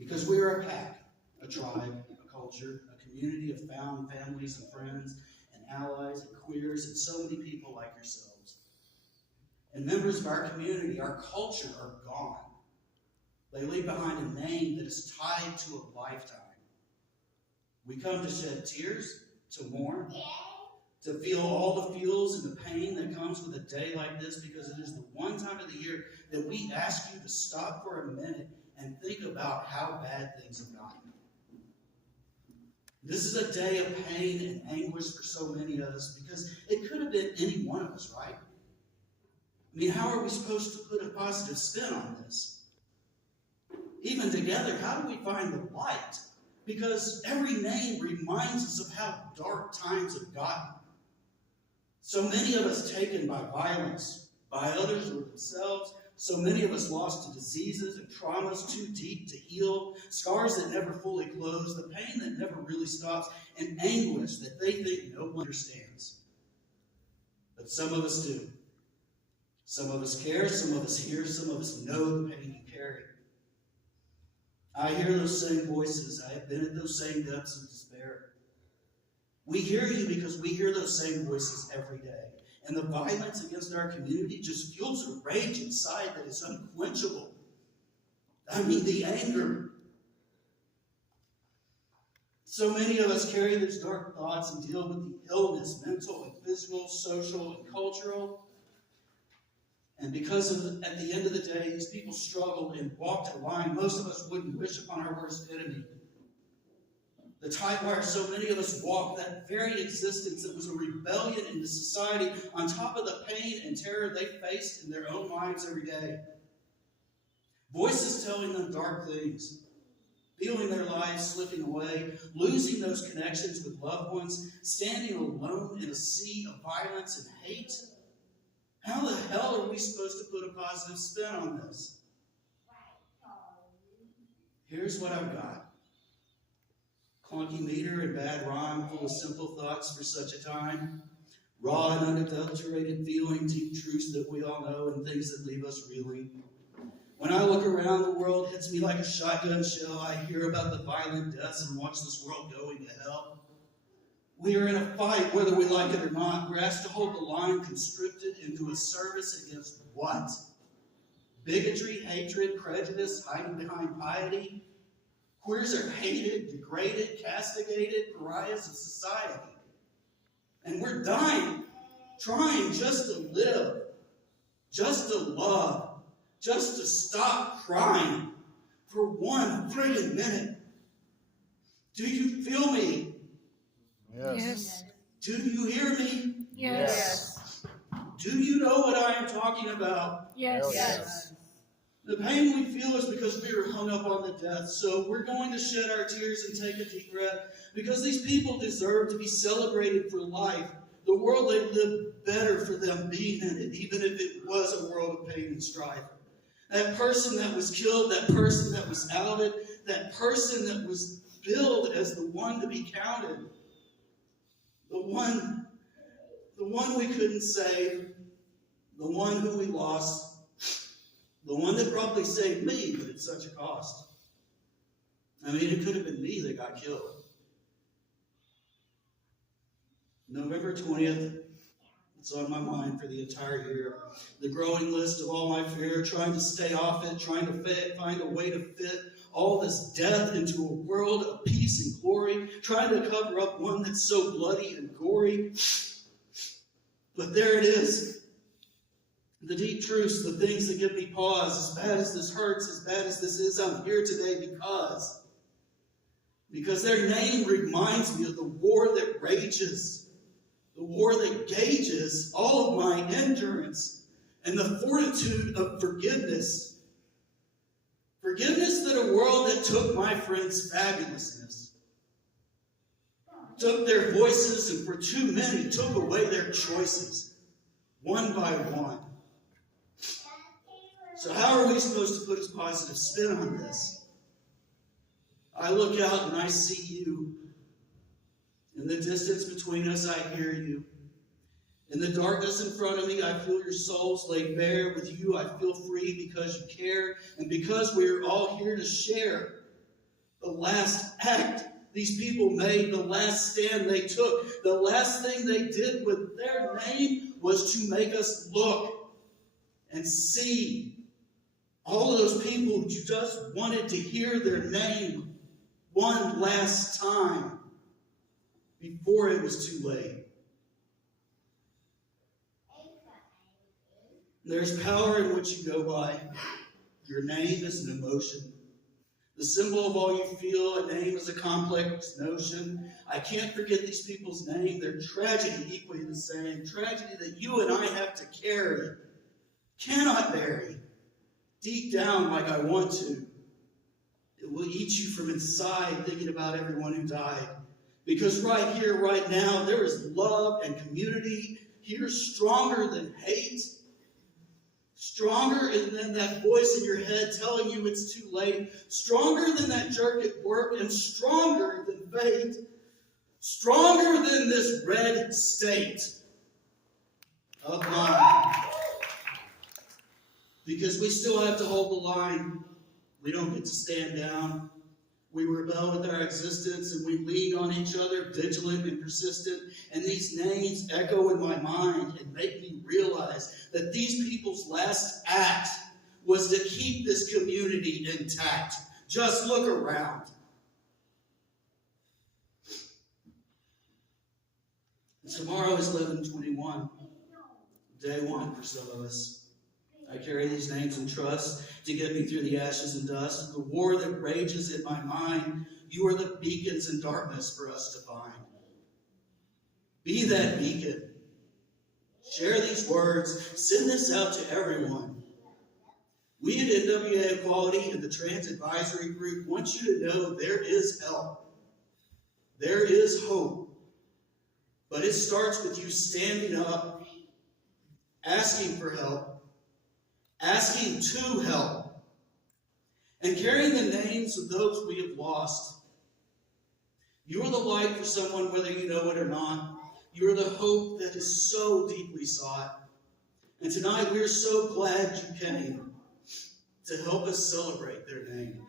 Because we are a pack, a tribe, a culture, a community of found families and friends and allies and queers and so many people like yourselves. And members of our community, our culture, are gone. They leave behind a name that is tied to a lifetime. We come to shed tears, to mourn, to feel all the feels and the pain that comes with a day like this, because it is the one time of the year that we ask you to stop for a minute and think about how bad things have gotten. This is a day of pain and anguish for so many of us, because it could have been any one of us, right? I mean, how are we supposed to put a positive spin on this? Even together, how do we find the light? Because every name reminds us of how dark times have gotten. So many of us taken by violence, by others or themselves. So many of us lost to diseases and traumas too deep to heal, scars that never fully close, the pain that never really stops, and anguish that they think no one understands. But some of us do. Some of us care, some of us hear, some of us know the pain you carry. I hear those same voices. I have been at those same depths of despair. We hear you because we hear those same voices every day. And the violence against our community just fuels a rage inside that is unquenchable. I mean, the anger. So many of us carry these dark thoughts and deal with the illness, mental and physical, social and cultural. And because at the end of the day, these people struggled and walked a line most of us wouldn't wish upon our worst enemy. The type where so many of us walked that very existence that was a rebellion into society on top of the pain and terror they faced in their own lives every day. Voices telling them dark things, feeling their lives slipping away, losing those connections with loved ones, standing alone in a sea of violence and hate. How the hell are we supposed to put a positive spin on this? Here's what I've got. Clunky meter and bad rhyme full of simple thoughts for such a time. Raw and unadulterated feeling, deep truths that we all know and things that leave us reeling. When I look around, the world hits me like a shotgun shell. I hear about the violent deaths and watch this world going to hell. We are in a fight, whether we like it or not. We're asked to hold the line conscripted into a service against what? Bigotry, hatred, prejudice, hiding behind piety. Queers are hated, degraded, castigated, pariahs of society. And we're dying, trying just to live, just to love, just to stop crying for one friggin' minute. Do you feel me? Yes. Do you hear me? Yes. Do you know what I am talking about? Yes. The pain we feel is because we are hung up on the death. So we're going to shed our tears and take a deep breath, because these people deserve to be celebrated for life. The world they live better for them being in it, even if it was a world of pain and strife. That person that was killed, that person that was outed, that person that was billed as the one to be counted, the one we couldn't save, the one who we lost, the one that probably saved me, but at such a cost. I mean, it could have been me that got killed. November 20th, it's on my mind for the entire year. The growing list of all my fear, trying to stay off it, trying to find a way to fit all this death into a world of peace and glory, trying to cover up one that's so bloody and gory. But there it is. The deep truths, the things that give me pause. As bad as this hurts, as bad as this is, I'm here today because their name reminds me of the war that rages, the war that gauges all of my endurance and the fortitude of forgiveness. Forgiveness that a world that took my friends' fabulousness, took their voices, and for too many took away their choices, one by one. So how are we supposed to put a positive spin on this? I look out and I see you. In the distance between us, I hear you. In the darkness in front of me, I feel your souls laid bare. With you, I feel free because you care and because we are all here to share. the last act these people made, the last stand they took, the last thing they did with their name was to make us look and see all of those people who just wanted to hear their name one last time before it was too late. There's power in what you go by. Your name is an emotion. The symbol of all you feel. A name is a complex notion. I can't forget these people's name. Their tragedy equally the same. Tragedy that you and I have to carry, cannot bury, deep down like I want to. It will eat you from inside thinking about everyone who died. Because right here, right now, there is love and community here stronger than hate. Stronger than that voice in your head telling you it's too late. Stronger than that jerk at work, and stronger than fate. Stronger than this red state of mine. Because we still have to hold the line. We don't get to stand down. We rebel with our existence and we lean on each other, vigilant and persistent. And these names echo in my mind and make me realize that these people's last act was to keep this community intact. Just look around. Tomorrow is 11/21, day one for some of us. I carry these names in trust to get me through the ashes and dust. The war that rages in my mind, you are the beacons in darkness for us to find. Be that beacon. Share these words. Send this out to everyone. We at NWA Equality and the Trans Advisory Group want you to know there is help. There is hope. But it starts with you standing up, asking for help, asking to help, and carrying the names of those we have lost. You are the light for someone, whether you know it or not. You are the hope that is so deeply sought. And tonight we are so glad you came to help us celebrate their name.